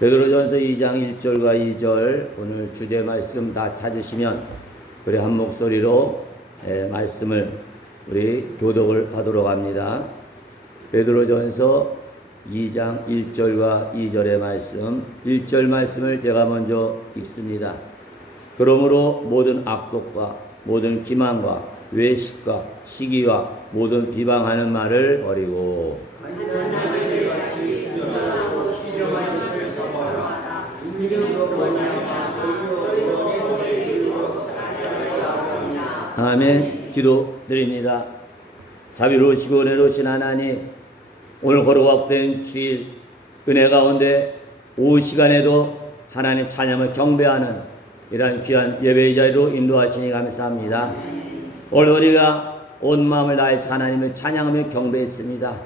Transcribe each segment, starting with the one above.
베드로전서 2장 1절과 2절 오늘 주제 말씀 다 찾으시면 우리 한 목소리로 말씀을 우리 교독을 하도록 합니다. 베드로전서 2장 1절과 2절의 말씀, 1절 말씀을 제가 먼저 읽습니다. 그러므로 모든 악독과 모든 기만과 외식과 시기와 모든 비방하는 말을 버리고 아멘. 기도드립니다. 자비로우시고 은혜로우신 하나님, 오늘 거룩된 주일 은혜 가운데 오후 시간에도 하나님 찬양을 경배하는 이러한 귀한 예배의 자리로 인도하시니 감사합니다. 오늘 우리가 온 마음을 다해서 하나님을 찬양하며 경배했습니다.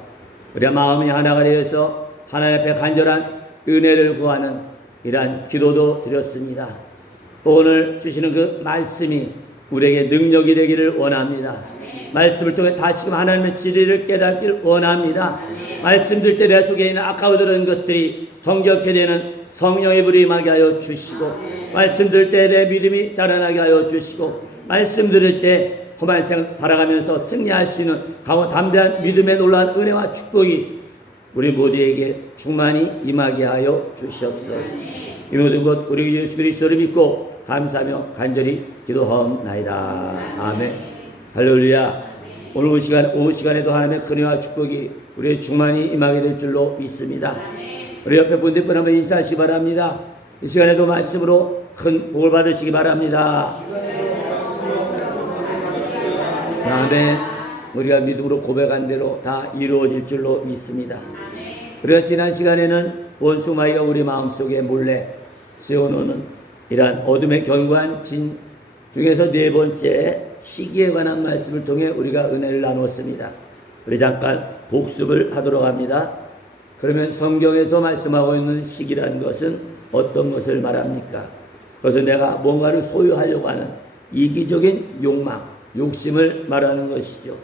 우리의 마음이 하나가 되어서 하나님 앞에 간절한 은혜를 구하는 이러한 기도도 드렸습니다. 오늘 주시는 그 말씀이 우리에게 능력이 되기를 원합니다. 말씀을 통해 다시금 하나님의 진리를 깨닫기를 원합니다. 말씀 들을 때 내 속에 있는 아까워들은 것들이 정결케 되는 성령의 불이 임하게 하여 주시고, 말씀 들을 때 내 믿음이 자라나게 하여 주시고, 말씀 들을 때 험한 생활 살아가면서 승리할 수 있는 강호 담대한 믿음의 놀라운 은혜와 축복이 우리 모두에게 충만히 임하게 하여 주시옵소서. 이 모든 것 우리 예수 그리스도를 믿고 감사하며 간절히 기도하옵나이다. 아멘. 할렐루야. 오늘 오후 시간에도 하나님의 은혜와 축복이 우리의 충만히 임하게 될 줄로 믿습니다. 우리 옆에 분들 한번 인사하시기 바랍니다. 이 시간에도 말씀으로 큰 복을 받으시기 바랍니다. 아멘. 우리가 믿음으로 고백한 대로 다 이루어질 줄로 믿습니다. 우리가 지난 시간에는 원수마귀가 우리 마음속에 몰래 세워놓는 이러한 어둠의 견고한 진 중에서 네 번째 시기에 관한 말씀을 통해 우리가 은혜를 나눴습니다. 우리 잠깐 복습을 하도록 합니다. 그러면 성경에서 말씀하고 있는 시기라는 것은 어떤 것을 말합니까? 그것은 내가 뭔가를 소유하려고 하는 이기적인 욕망, 욕심을 말하는 것이죠.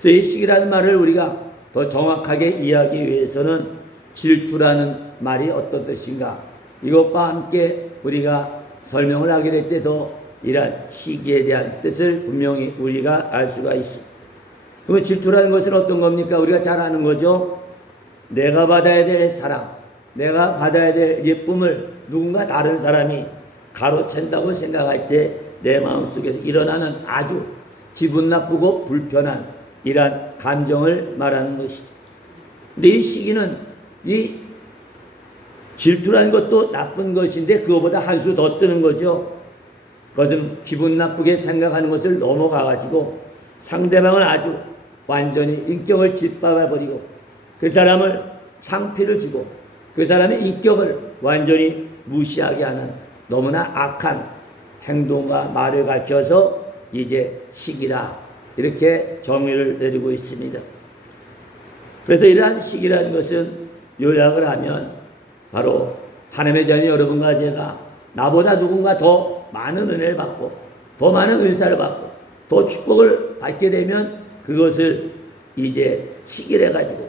그래서 이 시기라는 말을 우리가 더 정확하게 이해하기 위해서는 질투라는 말이 어떤 뜻인가, 이것과 함께 우리가 설명을 하게 될 때도 이러한 시기에 대한 뜻을 분명히 우리가 알 수가 있습니다. 그럼 질투라는 것은 어떤 겁니까? 우리가 잘 아는 거죠. 내가 받아야 될 사랑, 내가 받아야 될 예쁨을 누군가 다른 사람이 가로챈다고 생각할 때 내 마음속에서 일어나는 아주 기분 나쁘고 불편한 이러한 감정을 말하는 것이죠. 근데 이 시기는 이 질투라는 것도 나쁜 것인데 그거보다 한 수 더 뜨는 거죠. 그것은 기분 나쁘게 생각하는 것을 넘어가가지고 상대방을 아주 완전히 인격을 짓밟아버리고 그 사람을 창피를 주고 그 사람의 인격을 완전히 무시하게 하는 너무나 악한 행동과 말을 가르쳐서 이제 시기라 이렇게 정의를 내리고 있습니다. 그래서 이러한 시기라는 것은 요약을 하면 바로 하나님의 자녀 여러분과 제가 나보다 누군가 더 많은 은혜를 받고 더 많은 은사를 받고 더 축복을 받게 되면 그것을 이제 시기를 해가지고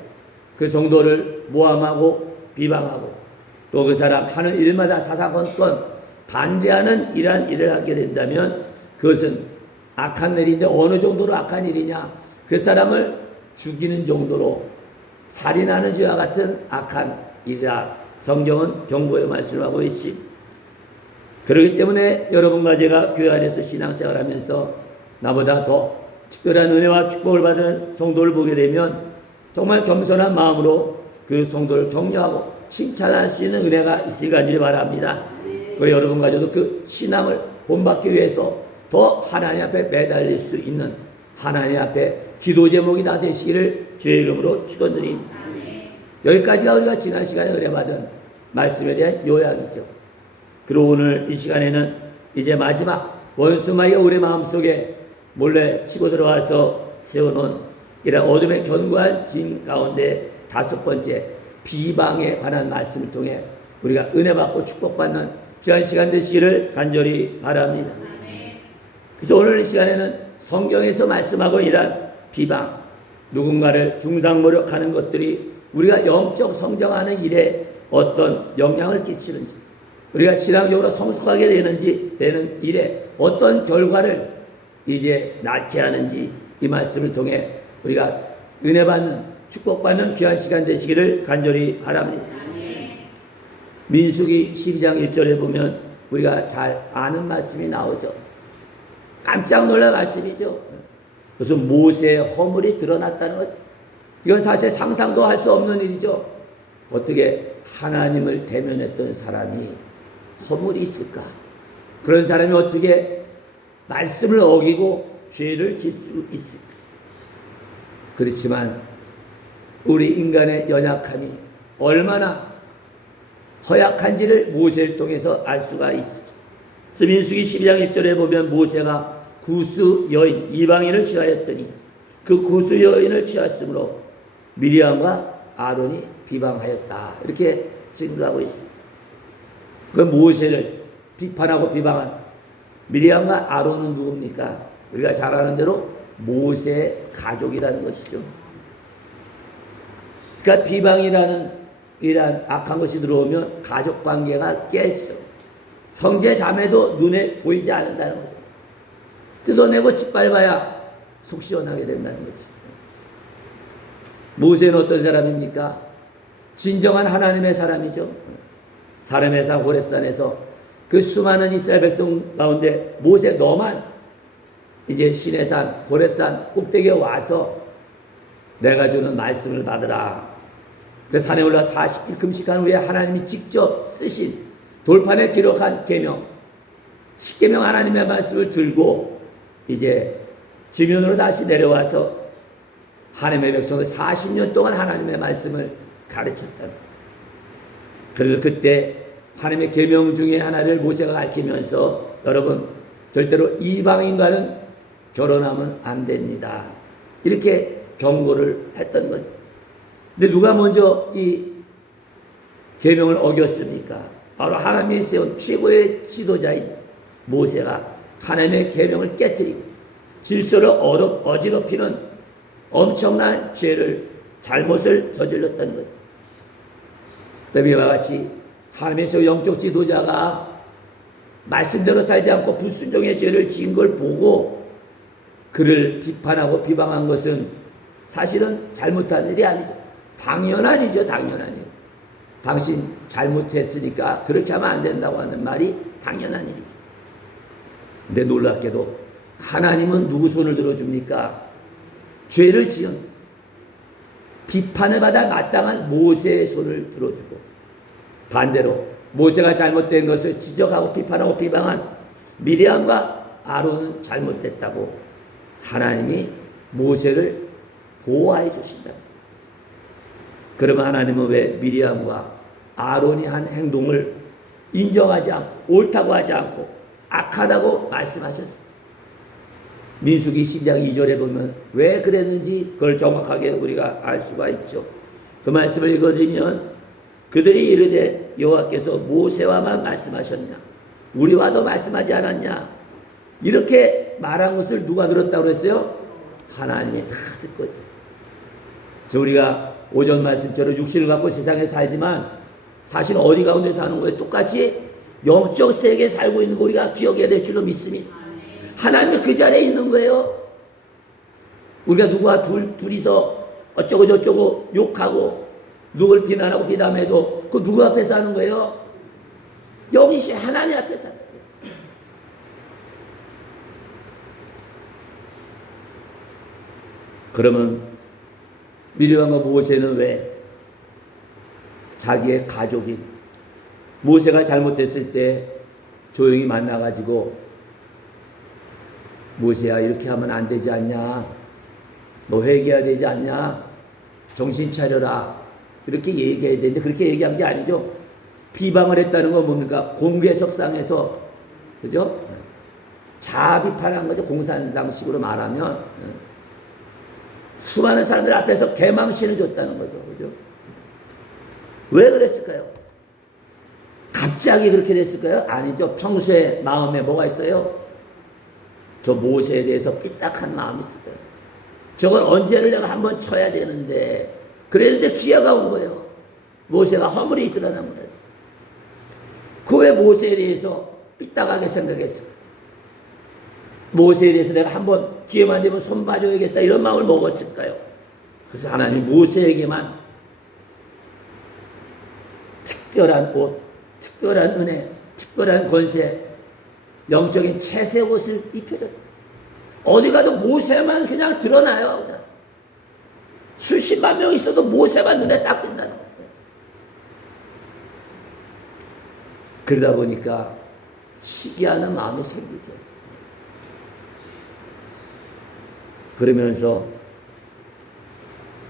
그 정도를 모함하고 비방하고 또 그 사람 하는 일마다 사사건건 반대하는 이러한 일을 하게 된다면 그것은 악한 일인데 어느 정도로 악한 일이냐, 그 사람을 죽이는 정도로 살인하는 죄와 같은 악한 일이라 성경은 경고의 말씀을 하고 있습니다. 그렇기 때문에 여러분과 제가 교회 안에서 신앙생활하면서 나보다 더 특별한 은혜와 축복을 받은 성도를 보게 되면 정말 겸손한 마음으로 그 성도를 격려하고 칭찬할 수 있는 은혜가 있으길 간절히 바랍니다. 그리고 여러분과 저도 그 신앙을 본받기 위해서 더 하나님 앞에 매달릴 수 있는 하나님 앞에 기도 제목이 다 되시기를 주의 이름으로 축원드립니다. 여기까지가 우리가 지난 시간에 은혜받은 말씀에 대한 요약이죠. 그리고 오늘 이 시간에는 이제 마지막 원수마귀가 우리 마음속에 몰래 치고 들어와서 세워놓은 이런 어둠의 견고한 진 가운데 다섯 번째 비방에 관한 말씀을 통해 우리가 은혜받고 축복받는 귀한 시간 되시기를 간절히 바랍니다. 그래서 오늘 이 시간에는 성경에서 말씀하고 이러한 비방, 누군가를 중상모욕하는 것들이 우리가 영적 성장하는 일에 어떤 영향을 끼치는지, 우리가 신앙적으로 성숙하게 되는 일에 어떤 결과를 이제 낳게 하는지, 이 말씀을 통해 우리가 은혜 받는, 축복받는 귀한 시간 되시기를 간절히 바랍니다. 민수기 12장 1절에 보면 우리가 잘 아는 말씀이 나오죠. 깜짝 놀랄 말씀이죠. 무슨 모세의 허물이 드러났다는 것. 이건 사실 상상도 할 수 없는 일이죠. 어떻게 하나님을 대면했던 사람이 허물이 있을까? 그런 사람이 어떻게 말씀을 어기고 죄를 질 수 있을까? 그렇지만 우리 인간의 연약함이 얼마나 허약한지를 모세를 통해서 알 수가 있습니다. 민수기 12장 1절에 보면 모세가 구스 여인 이방인을 취하였더니 그 구스 여인을 취하였으므로 미리암과 아론이 비방하였다. 이렇게 증거하고 있습니다. 그 모세를 비판하고 비방한 미리암과 아론은 누굽니까? 우리가 잘 아는 대로 모세의 가족이라는 것이죠. 그러니까 비방이라는 이러한 악한 것이 들어오면 가족 관계가 깨지죠. 형제 자매도 눈에 보이지 않는다는 거죠. 뜯어내고 짓밟아야 속 시원하게 된다는 거죠. 모세는 어떤 사람입니까? 진정한 하나님의 사람이죠. 사람의 산 호렙산에서 그 수많은 이스라엘 백성 가운데 모세 너만 이제 신의 산 호렙산 꼭대기에 와서 내가 주는 말씀을 받으라. 그 산에 올라 40일 금식한 후에 하나님이 직접 쓰신 돌판에 기록한 계명, 십계명 하나님의 말씀을 들고 이제 지면으로 다시 내려와서 하나님의 백성을 40년 동안 하나님의 말씀을 가르쳤다. 그래서 그때 하나님의 계명 중에 하나를 모세가 가르치면서 여러분 절대로 이방인과는 결혼하면 안 됩니다. 이렇게 경고를 했던 거죠. 근데 누가 먼저 이 계명을 어겼습니까? 바로 하나님이 세운 최고의 지도자인 모세가 하나님의 계명을 깨뜨리고 질서를 어지럽히는 엄청난 죄를 잘못을 저질렀던 것. 이와 같이 하나님의 영적 지도자가 말씀대로 살지 않고 불순종의 죄를 지은 걸 보고 그를 비판하고 비방한 것은 사실은 잘못한 일이 아니죠. 당연한 일이죠. 당연한 일. 당신 잘못했으니까 그렇게 하면 안 된다고 하는 말이 당연한 일이죠. 근데 놀랍게도 하나님은 누구 손을 들어줍니까? 죄를 지은 비판을 받아 마땅한 모세의 손을 들어주고 반대로 모세가 잘못된 것을 지적하고 비판하고 비방한 미리암과 아론은 잘못됐다고 하나님이 모세를 보호해 주신다. 그러면 하나님은 왜 미리암과 아론이 한 행동을 인정하지 않고 옳다고 하지 않고 악하다고 말씀하셨습니다. 민수기 10장 2절에 보면 왜 그랬는지 그걸 정확하게 우리가 알 수가 있죠. 그 말씀을 읽어드리면 그들이 이르되 여호와께서 모세와만 말씀하셨냐 우리와도 말씀하지 않았냐 이렇게 말한 것을 누가 들었다고 그랬어요? 하나님이 다 듣고 있다. 우리가 오전 말씀처럼 육신을 갖고 세상에 살지만 사실 어디 가운데 사는 거예요? 똑같이 영적 세계에 살고 있는 거 우리가 기억해야 될 줄로 믿습니다. 하나님이 그 자리에 있는 거예요. 우리가 누구와 둘이서 어쩌고 저쩌고 욕하고 누굴 비난하고 비담해도 그 누구 앞에 사는 거예요? 여기시 하나님 앞에 사는 거예요. 그러면 미리암과 모세는 왜 자기의 가족인 모세가 잘못했을 때 조용히 만나가지고 모세야 이렇게 하면 안 되지 않냐 너 회개해야 되지 않냐 정신 차려라 이렇게 얘기해야 되는데 그렇게 얘기한 게 아니죠. 비방을 했다는 건 뭡니까? 공개석상에서 그죠? 자아 비판한 거죠. 공산당식으로 말하면 수많은 사람들 앞에서 개망신을 줬다는 거죠. 그죠? 왜 그랬을까요? 갑자기 그렇게 됐을까요? 아니죠. 평소에 마음에 뭐가 있어요? 저 모세에 대해서 삐딱한 마음이 있을 거예요. 저걸 언제를 내가 한번 쳐야 되는데 그랬는데 기회가 온 거예요. 모세가 허물이 드러난 거예요. 그 왜 모세에 대해서 삐딱하게 생각했을까? 모세에 대해서 내가 한번 기회만 되면 손봐줘야겠다 이런 마음을 먹었을까요? 그래서 하나님 모세에게만 특별한 옷, 특별한 은혜, 특별한 권세, 영적인 채색 옷을 입혀줬다. 어디 가도 모세만 그냥 드러나요. 그냥. 수십만 명 있어도 모세만 눈에 딱 띈다는 거예요. 그러다 보니까 시기하는 마음이 생기죠. 그러면서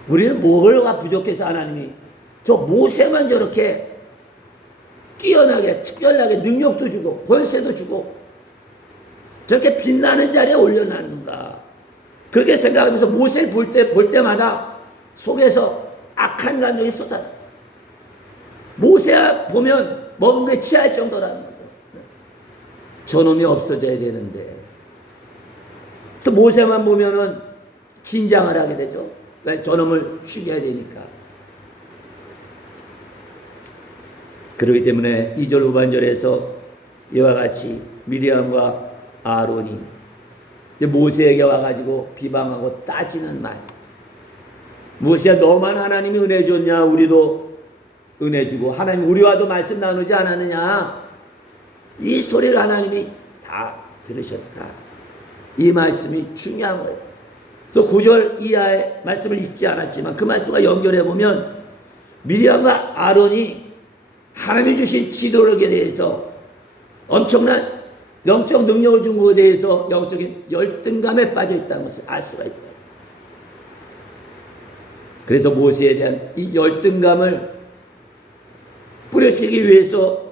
우리는 뭐가 부족해서 하나님이 저 모세만 저렇게 뛰어나게 특별하게 능력도 주고 권세도 주고 저렇게 빛나는 자리에 올려놨는가. 그렇게 생각하면서 모세를 볼 때마다 속에서 악한 감정이 쏟아져. 모세 보면 먹은 게 취할 정도라는 거죠. 저놈이 없어져야 되는데. 그래서 모세만 보면은 긴장을 하게 되죠. 왜? 저놈을 죽여야 되니까. 그렇기 때문에 2절 후반절에서 이와 같이 미리암과 아론이 모세에게 와가지고 비방하고 따지는 말. 모세야 너만 하나님이 은혜 줬냐? 우리도 은혜 주고 하나님 우리와도 말씀 나누지 않았느냐? 이 소리를 하나님이 다 들으셨다. 이 말씀이 중요한 거예요. 또 9절 이하의 말씀을 읽지 않았지만 그 말씀과 연결해 보면 미리암과 아론이 하나님이 주신 지도력에 대해서 엄청난 영적 능력을 준 것에 대해서 영적인 열등감에 빠져 있다는 것을 알 수가 있다. 그래서 모세에 대한 이 열등감을 뿌려치기 위해서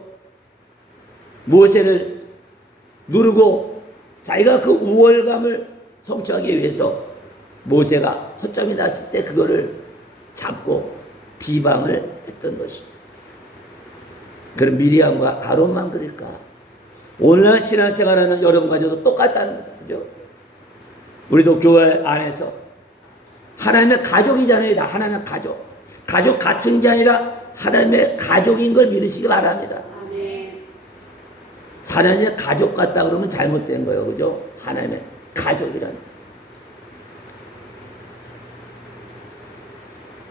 모세를 누르고 자기가 그 우월감을 성취하기 위해서 모세가 허점이 났을 때 그거를 잡고 비방을 했던 것이. 그럼 미리암과 아론만 그럴까? 오늘날 신앙생활하는 여러분과도 똑같다는 거죠. 그죠? 우리도 교회 안에서 하나님의 가족이잖아요. 다 하나님의 가족. 가족 같은 게 아니라 하나님의 가족인 걸 믿으시기 바랍니다. 하나님의 가족 같다 그러면 잘못된 거예요. 그죠? 하나님의 가족이라는.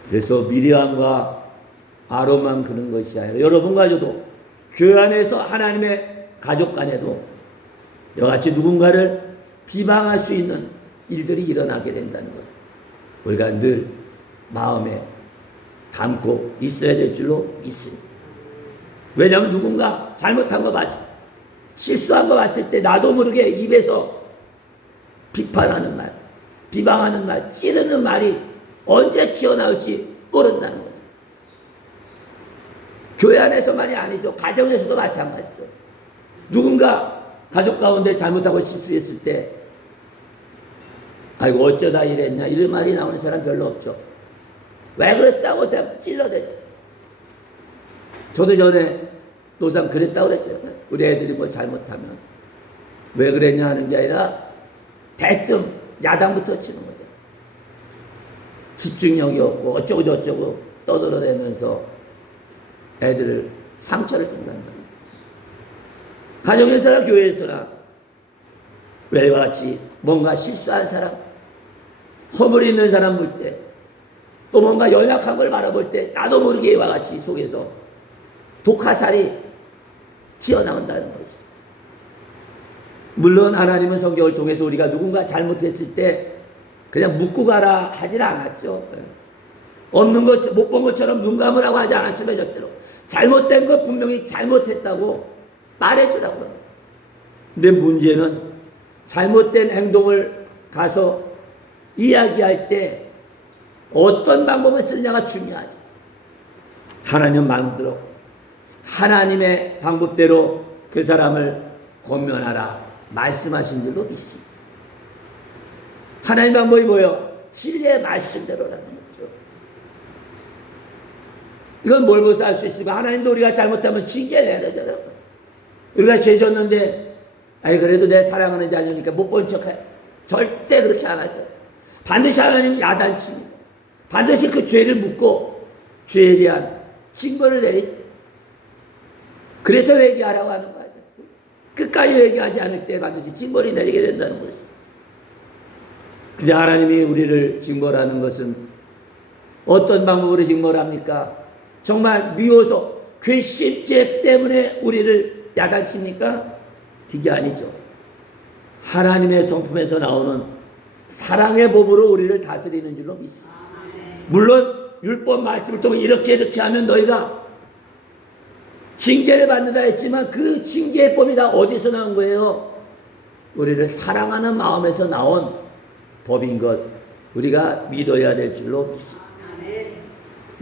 그래서 미리암과 아론만 그런 것이 아니라 여러분과도 교회 안에서 하나님의 가족 간에도 이같이 누군가를 비방할 수 있는 일들이 일어나게 된다는 것. 우리가 늘 마음에 담고 있어야 될 줄로 믿습니다. 왜냐하면 누군가 잘못한 거 봤을 때, 실수한 거 봤을 때 나도 모르게 입에서 비판하는 말, 비방하는 말, 찌르는 말이 언제 튀어나올지 모른다는 거죠. 교회 안에서만이 아니죠. 가정에서도 마찬가지죠. 누군가 가족 가운데 잘못하고 실수했을 때 아이고 어쩌다 이랬냐 이런 말이 나오는 사람 별로 없죠. 왜 그랬어? 찔러대죠. 저도 전에 노상 그랬다고 그랬죠. 우리 애들이 뭐 잘못하면 왜 그랬냐 하는 게 아니라 대뜸 야단부터 치는 거죠. 집중력이 없고 어쩌고 저쩌고 떠들어대면서 애들을 상처를 준다는 거예요. 가정에서나 교회에서나 왜와 같이 뭔가 실수한 사람, 허물이 있는 사람 볼 때, 또 뭔가 연약한 걸 바라볼 때 나도 모르게 이와 같이 속에서 독화살이 튀어나온다는 거죠. 물론 하나님은 성경을 통해서 우리가 누군가 잘못했을 때 그냥 묻고 가라 하질 않았죠. 없는 것, 못 본 것처럼 눈 감으라고 하지 않았으면 절대로. 잘못된 것 분명히 잘못했다고 말해주라고 합니다. 근데 문제는 잘못된 행동을 가서 이야기할 때 어떤 방법을 쓰느냐가 중요하죠. 하나님 마음대로 하나님의 방법대로 그 사람을 권면하라 말씀하신 줄로 믿습니다. 하나님 방법이 뭐예요? 진리의 말씀대로라는 거죠. 이건 뭘 보서 알 수 있을까? 하나님도 우리가 잘못하면 징계를 내야 되잖아요. 우리가 죄 졌는데 아이 그래도 내 사랑하는 자녀니까 못 본 척해. 절대 그렇게 안 하죠. 반드시 하나님은 야단칩니다. 반드시 그 죄를 묻고 죄에 대한 징벌을 내리죠. 그래서 회개하라고 하는 거예요. 끝까지 회개하지 않을 때 반드시 징벌이 내리게 된다는 것이죠. 근데 하나님이 우리를 징벌하는 것은 어떤 방법으로 징벌합니까? 정말 미워서 괘씸죄 때문에 우리를 야단칩니까? 그게 아니죠. 하나님의 성품에서 나오는 사랑의 법으로 우리를 다스리는 줄로 믿습니다. 물론 율법 말씀을 통해 이렇게 하면 너희가 징계를 받는다 했지만 그 징계의 법이 다 어디서 나온 거예요? 우리를 사랑하는 마음에서 나온 법인 것 우리가 믿어야 될 줄로 믿습니다.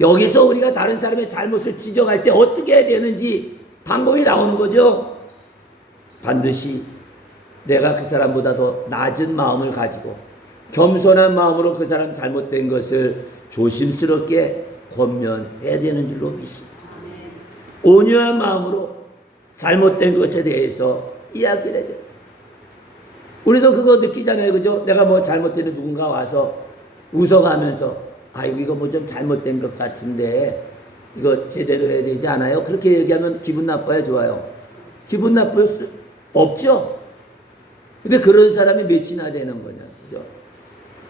여기서 우리가 다른 사람의 잘못을 지적할 때 어떻게 해야 되는지 방법이 나오는 거죠. 반드시 내가 그 사람보다 더 낮은 마음을 가지고 겸손한 마음으로 그 사람 잘못된 것을 조심스럽게 권면해야 되는 줄로 믿습니다. 온유한 마음으로 잘못된 것에 대해서 이야기를 해줘요. 우리도 그거 느끼잖아요. 그죠? 내가 뭐 잘못했는데 누군가 와서 웃어가면서 아이고 이거 뭐 좀 잘못된 것 같은데 이거 제대로 해야 되지 않아요? 그렇게 얘기하면 기분 나빠요? 좋아요? 기분 나쁠 수 없죠? 근데 그런 사람이 몇이나 되는 거냐? 그죠?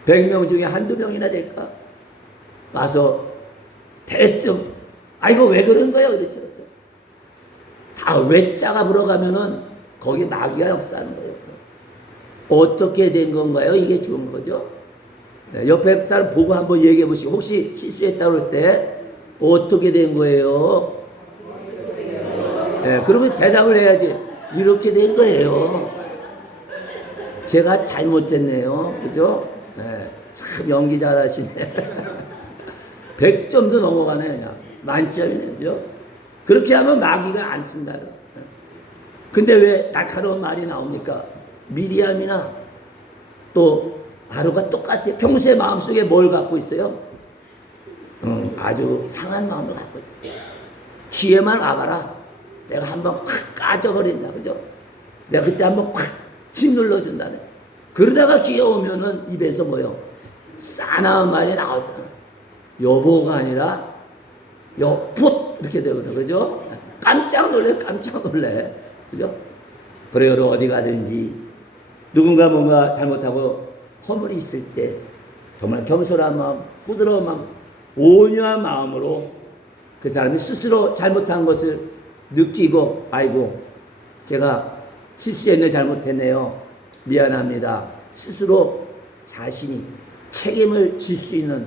100명 중에 한두 명이나 될까? 와서 대뜸 이거 왜 그런 거야? 그렇죠? 다 외자가 불어가면은 거기 마귀가 역사하는 거예요. 어떻게 된 건가요? 이게 좋은 거죠. 옆에 사람 보고 한번 얘기해 보시고 혹시 실수했다고 그럴 때 어떻게 된 거예요? 네, 그러면 대답을 해야지. 이렇게 된 거예요. 제가 잘못했네요. 그죠? 네, 참 연기 잘하시네. 100점도 넘어가네 그냥. 만점이네. 그죠? 그렇게 하면 마귀가 안 친다. 근데 왜 날카로운 말이 나옵니까? 미리암이나 또 아루가 똑같아요. 평소에 마음속에 뭘 갖고 있어요? 아주 상한 마음을 갖고 있어요. 기회만 와봐라. 내가 한번 콱 까져버린다. 그죠? 내가 그때 한번 콱 짓눌러준다네. 그러다가 기회 오면은 입에서 뭐요? 싸나운 말이 나오잖아. 여보가 아니라 여풋 이렇게 되거든요. 그죠? 깜짝 놀래. 그죠? 그래요. 어디 가든지 누군가 뭔가 잘못하고 허물이 있을 때 정말 겸손한 마음, 부드러운 마음, 온유한 마음으로 그 사람이 스스로 잘못한 것을 느끼고 아이고 제가 실수했네 잘못했네요. 미안합니다. 스스로 자신이 책임을 질 수 있는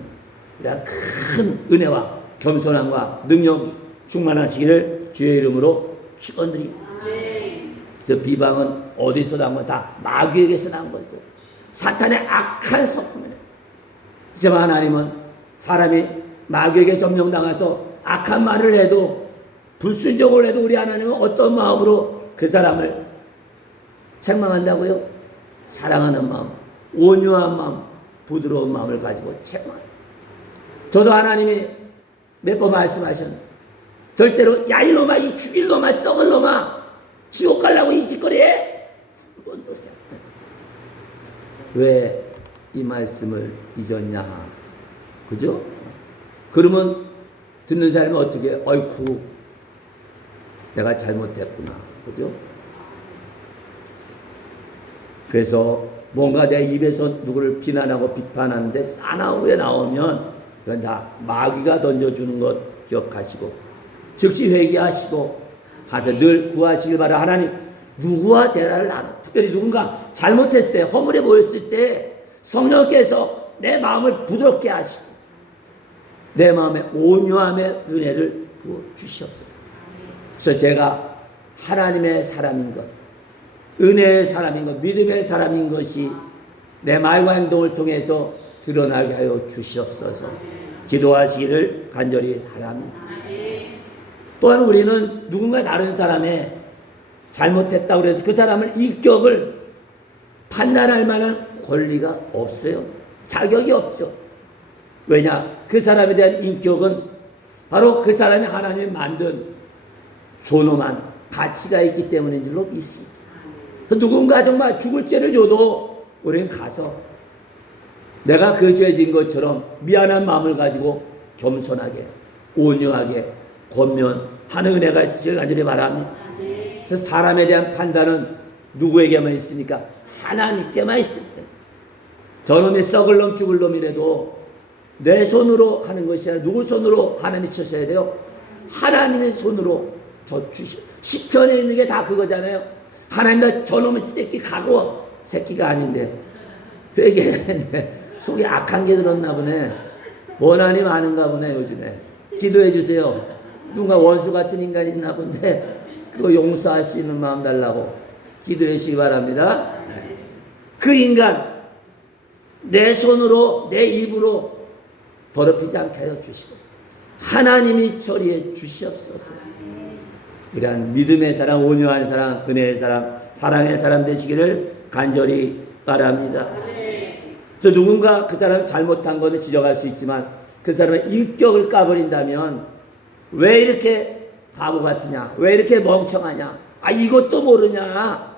이런 큰 은혜와 겸손함과 능력 충만하시기를 주의 이름으로 축원드립니다. 저 비방은 어디서 나온 건 다 마귀에게서 나온 거죠. 사탄의 악한 성품이에요. 하지만 하나님은 사람이 마귀에게 점령당해서 악한 말을 해도 불순종을 해도 우리 하나님은 어떤 마음으로 그 사람을 책망한다고요? 사랑하는 마음, 온유한 마음, 부드러운 마음을 가지고 책망해요. 저도 하나님이 몇 번 말씀하셨는데 절대로 야 이놈아 이 죽일 놈아 썩을 놈아 지옥 가려고 이 짓거리 해? 왜 이 말씀을 잊었냐? 그죠? 그러면 듣는 사람이 어떻게 어이쿠 내가 잘못했구나. 그죠? 그래서 뭔가 내 입에서 누구를 비난하고 비판하는데 사나우에 나오면 그건 다 마귀가 던져주는 것 기억하시고 즉시 회개하시고 하나님 늘 구하시길 바라. 하나님 누구와 대화를 나누 특별히 누군가 잘못했을 때 허물에 보였을 때 성령께서 내 마음을 부드럽게 하시고 내 마음에 온유함의 은혜를 부어 주시옵소서. 그래서 제가 하나님의 사람인 것, 은혜의 사람인 것, 믿음의 사람인 것이 내 말과 행동을 통해서 드러나게 하여 주시옵소서. 기도하시기를 간절히 바랍니다. 또한 우리는 누군가 다른 사람의 잘못했다고 해서 그 사람을 인격을 판단할 만한 권리가 없어요. 자격이 없죠. 왜냐? 그 사람에 대한 인격은 바로 그 사람이 하나님이 만든 존엄한 가치가 있기 때문인 줄로 믿습니다. 누군가 정말 죽을 죄를 줘도 우리는 가서 내가 그 죄 진 것처럼 미안한 마음을 가지고 겸손하게 온유하게 권면하는 은혜가 있으시길 간절히 바랍니다. 그래서 사람에 대한 판단은 누구에게만 있습니까? 하나님께만 있습니다. 저놈이 썩을 놈 죽을 놈이라도 내 손으로 하는 것이 아니라 누구 손으로 하나님이 치셔야 돼요? 하나님의 손으로 저 주시. 시편에 있는 게 다 그거잖아요. 하나님 저놈의 새끼 가고 새끼가 아닌데 회개했네. 속에 악한 게 들었나 보네. 원한이 많은가 보네 요즘에. 기도해 주세요. 누군가 원수 같은 인간이 있나 본데 그거 용서할 수 있는 마음 달라고 기도해 주시기 바랍니다. 그 인간 내 손으로 내 입으로 더럽히지 않게 하여 주시고 하나님이 처리해 주시옵소서. 이러한 믿음의 사람, 온유한 사람, 은혜의 사람, 사랑의 사람 되시기를 간절히 바랍니다. 그래서 누군가 그 사람 잘못한 거는 지적할 수 있지만 그 사람의 인격을 까버린다면 왜 이렇게 바보 같으냐, 왜 이렇게 멍청하냐, 이것도 모르냐,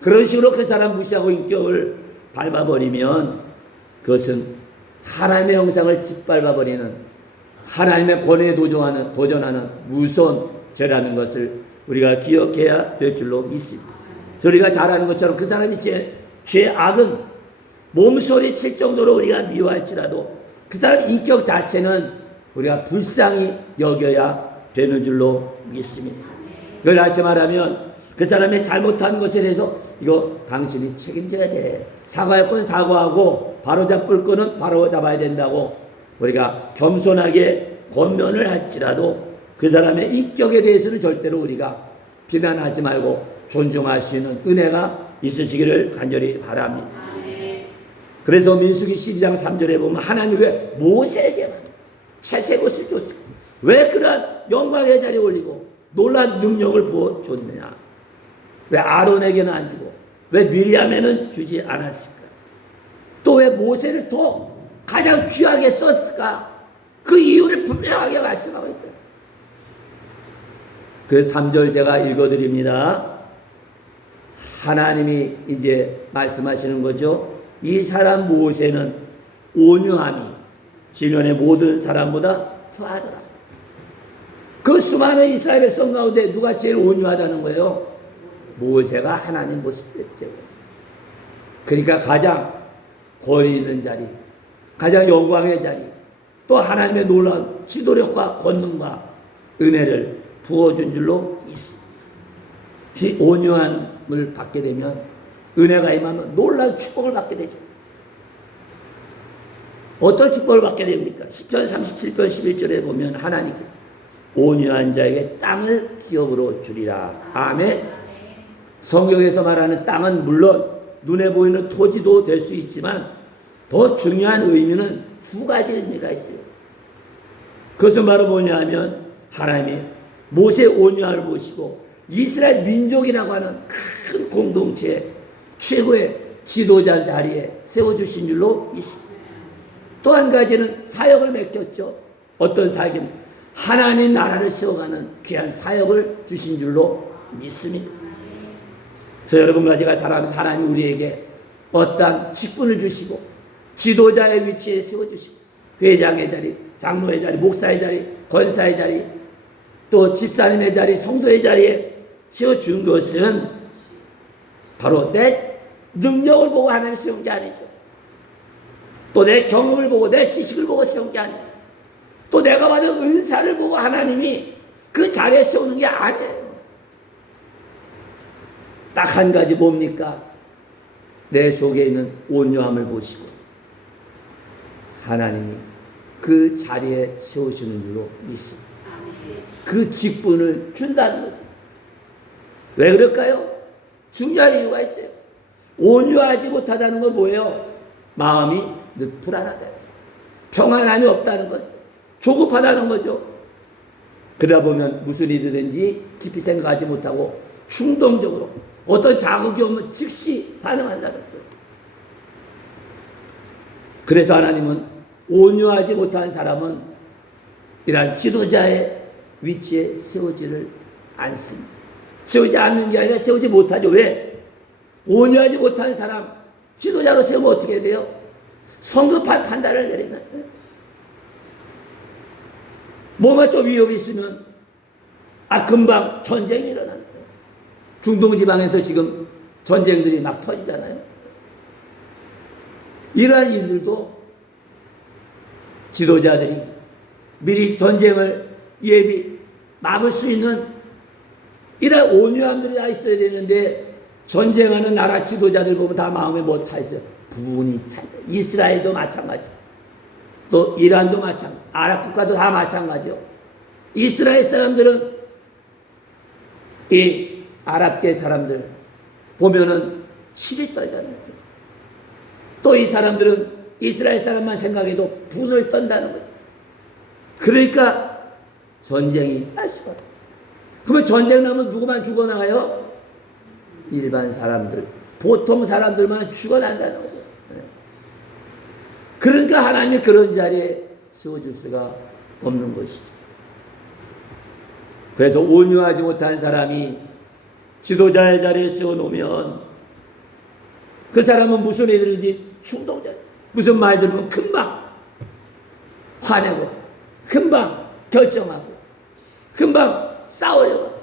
그런 식으로 그 사람 무시하고 인격을 밟아버리면 그것은 하나님의 형상을 짓밟아버리는 하나님의 권위에 도전하는 무서운 죄라는 것을 우리가 기억해야 될 줄로 믿습니다. 우리가 잘 아는 것처럼 그 사람이 죄악은 몸소리 칠 정도로 우리가 미워할지라도 그 사람 인격 자체는 우리가 불쌍히 여겨야 되는 줄로 믿습니다. 이걸 다시 말하면 그 사람의 잘못한 것에 대해서 이거 당신이 책임져야 돼. 사과할 건 사과하고 바로잡을 거는 바로잡아야 된다고 우리가 겸손하게 권면을 할지라도 그 사람의 인격에 대해서는 절대로 우리가 비난하지 말고 존중할 수 있는 은혜가 있으시기를 간절히 바랍니다. 그래서 민수기 12장 3절에 보면 하나님이 왜 모세에게만 채색옷을 줬을까? 왜 그런 영광의 자리에 올리고 놀라운 능력을 부어줬느냐? 왜 아론에게는 안 주고 왜 미리암에는 주지 않았을까? 또 왜 모세를 더 가장 귀하게 썼을까? 그 이유를 분명하게 말씀하고 있다. 그 3절 제가 읽어드립니다. 하나님이 이제 말씀하시는 거죠. 이 사람 모세는 온유함이 지면의 모든 사람보다 더하더라. 그 수많은 이스라엘 백성 가운데 누가 제일 온유하다는 거예요? 모세가 하나님 보실 때. 그러니까 가장 권위 있는 자리, 가장 영광의 자리, 또 하나님의 놀라운 지도력과 권능과 은혜를 부어준 줄로 있습니다. 온유함을 받게 되면 은혜가 임하면 놀라운 축복을 받게 되죠. 어떤 축복을 받게 됩니까? 10편 37편 11절에 보면 하나님께서 온유한 자에게 땅을 기업으로 주리라. 아멘. 성경에서 말하는 땅은 물론 눈에 보이는 토지도 될 수 있지만 더 중요한 의미는 두 가지 의미가 있어요. 그것은 바로 뭐냐 하면 하나님이 모세 온유함을 보시고 이스라엘 민족이라고 하는 큰 공동체 최고의 지도자 자리에 세워주신 줄로 있습니다. 또 한 가지는 사역을 맡겼죠. 어떤 사역입니까? 하나님 나라를 세워가는 귀한 사역을 주신 줄로 믿습니다. 그래서 여러분과 제가 살아가면서 하나님이 우리에게 어떠한 직분을 주시고 지도자의 위치에 세워주시고 회장의 자리, 장로의 자리, 목사의 자리, 권사의 자리, 또 집사님의 자리, 성도의 자리에 세워준 것은 바로 내 능력을 보고 하나님 세운 게 아니죠. 또 내 경험을 보고 내 지식을 보고 세운 게 아니에요. 또 내가 받은 은사를 보고 하나님이 그 자리에 세우는 게 아니에요. 딱 한 가지 뭡니까? 내 속에 있는 온유함을 보시고 하나님이 그 자리에 세우시는 줄로 믿습니다. 그 직분을 준다는 거죠. 왜 그럴까요? 중요한 이유가 있어요. 온유하지 못하다는 건 뭐예요? 마음이 늘 불안하다. 평안함이 없다는 거죠. 조급하다는 거죠. 그러다 보면 무슨 일이든지 깊이 생각하지 못하고 충동적으로 어떤 자극이 오면 즉시 반응한다는 거예요. 그래서 하나님은 온유하지 못한 사람은 이러한 지도자의 위치에 세우지를 않습니다. 세우지 않는 게 아니라 세우지 못하죠. 왜? 온유하지 못한 사람 지도자로 세우면 어떻게 돼요? 성급한 판단을 내리는 거예요. 뭐가 좀 위협이 있으면 금방 전쟁이 일어난다. 중동 지방에서 지금 전쟁들이 막 터지잖아요. 이러한 일들도 지도자들이 미리 전쟁을 막을 수 있는 이런 온유함들이 다 있어야 되는데, 전쟁하는 나라 지도자들 보면 다 마음에 뭐 차 있어요? 분이 차 있다. 이스라엘도 마찬가지, 또 이란도 마찬가지, 아랍 국가도 다 마찬가지요. 이스라엘 사람들은 이 아랍계 사람들 보면은 치리 떨잖아요. 또 이 사람들은 이스라엘 사람만 생각해도 분을 떤다는 거죠. 그러니까 전쟁이 날 수가 없어요. 그러면 전쟁 나면 누구만 죽어나가요? 일반 사람들, 보통 사람들만 죽어난다는 거죠. 그러니까 하나님이 그런 자리에 세워줄 수가 없는 것이죠. 그래서 온유하지 못한 사람이 지도자의 자리에 세워놓으면 그 사람은 무슨 일이든지 충동자, 무슨 말 들으면 금방 화내고, 금방 결정하고, 금방 싸우려고 하고.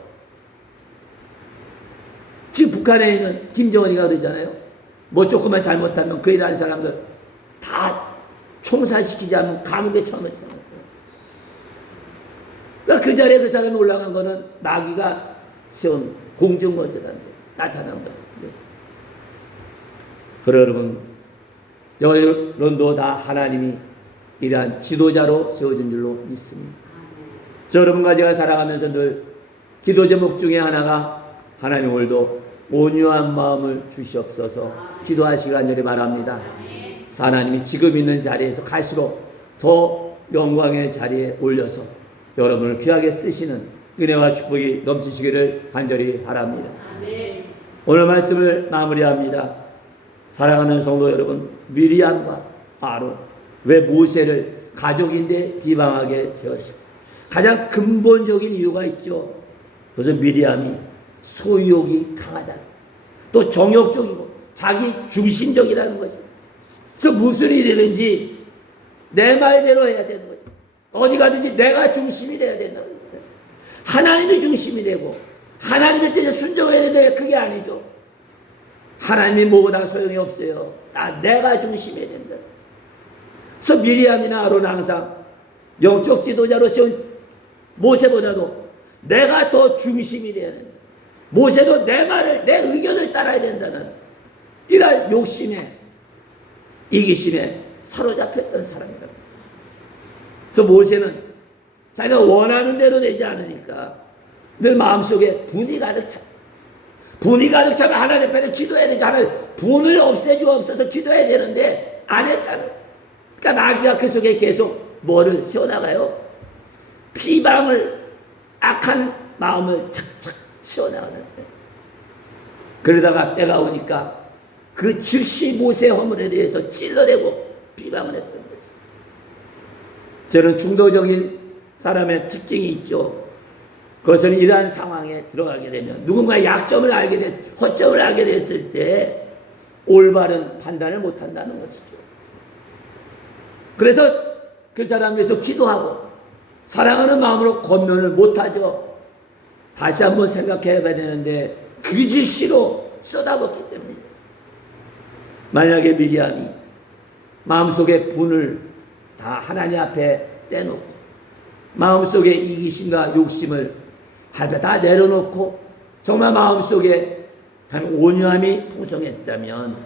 지금 북한에 있는 김정은이가 그러잖아요. 뭐 조금만 잘못하면 그 일하는 사람들 다 총살시키지 않으면 감옥에 쳐넣잖아요. 그러니까 그 자리에 그 사람이 올라간 거는 마귀가 세운 공중권세라는 게 나타난 거예요. 그래 여러분, 여러분도 다 하나님이 이러한 지도자로 세워진 줄로 믿습니다. 저 여러분과 제가 살아가면서 늘 기도 제목 중에 하나가 하나님 오늘도 온유한 마음을 주시옵소서 기도하시기 간절히 바랍니다. 하나님이 지금 있는 자리에서 갈수록 더 영광의 자리에 올려서 여러분을 귀하게 쓰시는 은혜와 축복이 넘치시기를 간절히 바랍니다. 오늘 말씀을 마무리합니다. 사랑하는 성도 여러분, 미리암과 아론, 왜 모세를 가족인데 비방하게 되었습니까? 가장 근본적인 이유가 있죠. 그래서 미리암이 소유욕이 강하다, 또 정욕적이고 자기 중심적이라는 거죠. 그래서 무슨 일이든지 내 말대로 해야 되는 거죠. 어디 가든지 내가 중심이 돼야 된다는 거죠. 하나님이 중심이 되고 하나님의 뜻에 순종해야 되는데 그게 아니죠. 하나님이 뭐고 다 소용이 없어요. 다 내가 중심이 된다. 그래서 미리암이나 아론은 항상 영적 지도자로 세운 모세보다도 내가 더 중심이 되어야 된다. 모세도 내 말을, 내 의견을 따라야 된다는 이런 욕심에, 이기심에 사로잡혔던 사람이라고. 그래서 모세는 자기가 원하는 대로 되지 않으니까 늘 마음속에 분이 가득 차. 분이 가득 차면 하나님 앞에서 기도해야 되지. 하나님 분을 없애주옵소서 기도해야 되는데 안 했다는. 그러니까 마귀가 그 속에 계속 뭐를 세워나가요? 비방을, 악한 마음을 착착 세워나가는. 그러다가 때가 오니까 그 즉시 모세 허물에 대해서 찔러대고 비방을 했던 거죠. 저는 중도적인 사람의 특징이 있죠. 그것은 이러한 상황에 들어가게 되면 누군가의 약점을 알게 됐을 때, 허점을 알게 됐을 때 올바른 판단을 못한다는 것이죠. 그래서 그 사람 위해서 기도하고 사랑하는 마음으로 권면을 못하죠. 다시 한번 생각해 봐야 되는데 그 짓이로 쏟아붓기 때문에. 만약에 미리암이 마음속에 분을 다 하나님 앞에 떼놓고 마음속에 이기심과 욕심을 다 내려놓고 정말 마음속에 온유함이 풍성했다면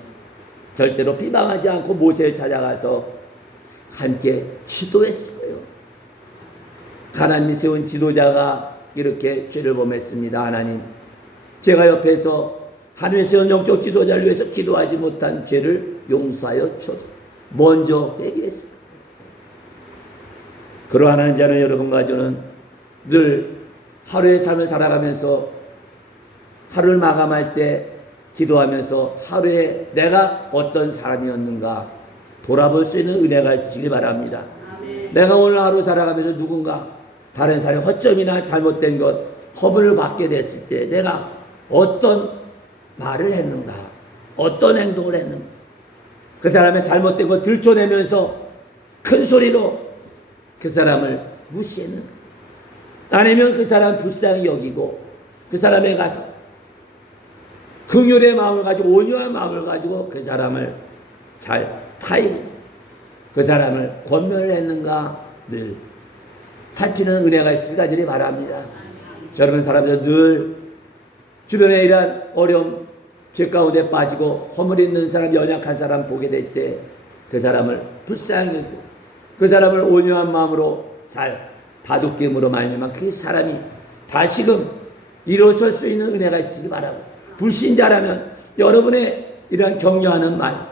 절대로 비방하지 않고 모세를 찾아가서 함께 기도했을 거예요. 하나님이 세운 지도자가 이렇게 죄를 범했습니다. 하나님, 제가 옆에서 하늘에 세운 영적 지도자를 위해서 기도하지 못한 죄를 용서하여 주옵소서. 먼저 회개했습니다. 그러한 자는 여러분과 저는 늘 하루의 삶을 살아가면서 하루를 마감할 때 기도하면서 하루에 내가 어떤 사람이었는가 돌아볼 수 있는 은혜가 있으시길 바랍니다. 아멘. 내가 오늘 하루 살아가면서 누군가 다른 사람의 허점이나 잘못된 것, 허물을 받게 됐을 때 내가 어떤 말을 했는가, 어떤 행동을 했는가, 그 사람의 잘못된 것 들춰내면서 큰 소리로 그 사람을 무시했는가, 아니면 그 사람 불쌍히 여기고 그 사람에 가서 긍휼의 마음을 가지고 온유한 마음을 가지고 그 사람을 잘 타이르고 그 사람을 권면했는가 늘 살피는 은혜가 있을 가지를 바랍니다. 여러분 사람들 늘 주변에 이러한 어려움 죄 가운데 빠지고 허물 있는 사람 연약한 사람 보게 될 때 그 사람을 불쌍히 여기고 그 사람을 온유한 마음으로 잘 다독임으로 말미암아 그 사람이 다시금 일어설 수 있는 은혜가 있으길 바라고 불신자라면 여러분의 이러한 격려하는 말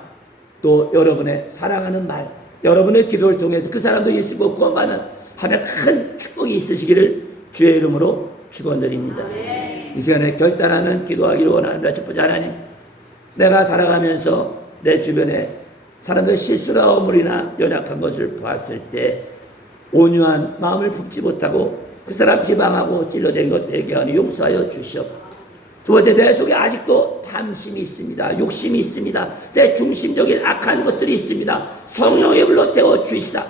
또 여러분의 사랑하는 말 여러분의 기도를 통해서 그 사람도 예수 믿고 구원받는 하나의 큰 축복이 있으시기를 주의 이름으로 축원드립니다. 이 시간에 결단하는 기도하기를 원합니다. 첫 번째 하나님 내가 살아가면서 내 주변에 사람들 실수나 허물이나 연약한 것을 봤을 때 온유한 마음을 품지 못하고 그 사람 비방하고 찔러댄 것 내게 하니 용서하여 주시옵소서. 두 번째 내 속에 아직도 탐심이 있습니다. 욕심이 있습니다. 내 중심적인 악한 것들이 있습니다. 성령의 불로 태워 주시사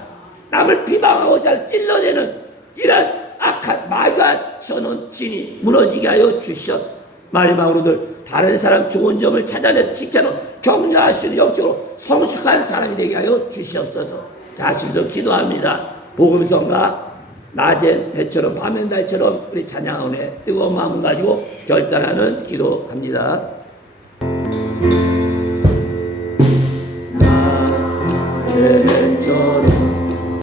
남을 비방하고자 찔러대는 이런 악한 말과 저는 진이 무너지게 하여 주시옵소서. 마지막으로들 다른 사람 좋은 점을 찾아내서 칭찬하고 격려할 수 있는 영적으로 성숙한 사람이 되게 하여 주시옵소서. 다시서 기도합니다. 복음성과 낮엔 해처럼 밤엔 달처럼 우리 찬양원의 뜨거운 마음을 가지고 결단하는 기도합니다.